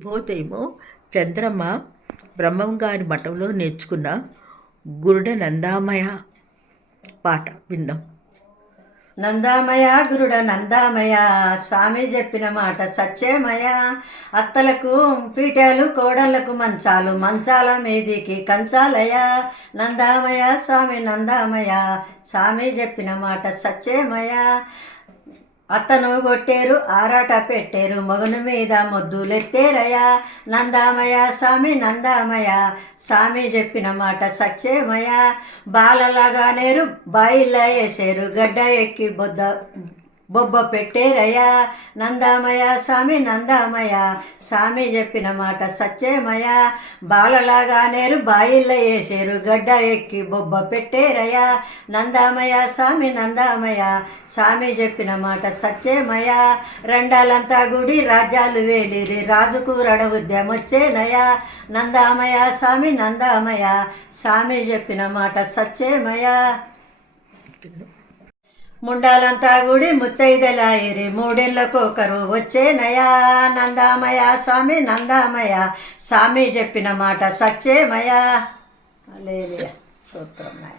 భూతేమో చంద్రమ్మ బ్రహ్మంగారి మఠంలో నేర్చుకున్న గురుడ నందామయ పాట విందాం. నందామయ గురుడ నందామయ, స్వామి చెప్పిన మాట సత్యమయ. అత్తలకు పీఠాలు, కోడళ్లకు మంచాలు, మంచాల మీదికి కంచాలయ. నందామయ స్వామి నందామయ, స్వామి చెప్పిన మాట సత్యమయ. అత్తను కొట్టేరు, ఆరాట పెట్టేరు, మగను మీద మొద్దులెత్తేరయ్యా. నందామయ స్వామి నందామయ, స్వామి చెప్పిన మాట సత్యమయ. బాలలాగానేరు, బాయిల్లా వేసేరు, గడ్డ ఎక్కి బొబ్బ పెట్టేరయ్యా. నందామయ స్వామి నందామయ, స్వామి చెప్పిన మాట సత్యమయ. బాలలాగానేరు, బాయిల్ల వేసేరు, గడ్డ ఎక్కి బొబ్బ పెట్టేరయ్యా. నందామయ స్వామి నందామయ, స్వామి చెప్పిన మాట సత్యమయ. రెండాలంతా గుడి రాజ్యాలు వేలిరి, రాజుకు రడవుద్యం వచ్చేనయా. నందామయ స్వామి నందామయ, స్వామి చెప్పిన మాట సత్యమయ. ముండాలంతా గుడి ముత్తైదలాయిరి, మూడేళ్ళకొకరు వచ్చేనయా. నందామయ స్వామి నందామయ, స్వామి చెప్పిన మాట సత్యమయ. హల్లెలూయా. స్తోత్రం.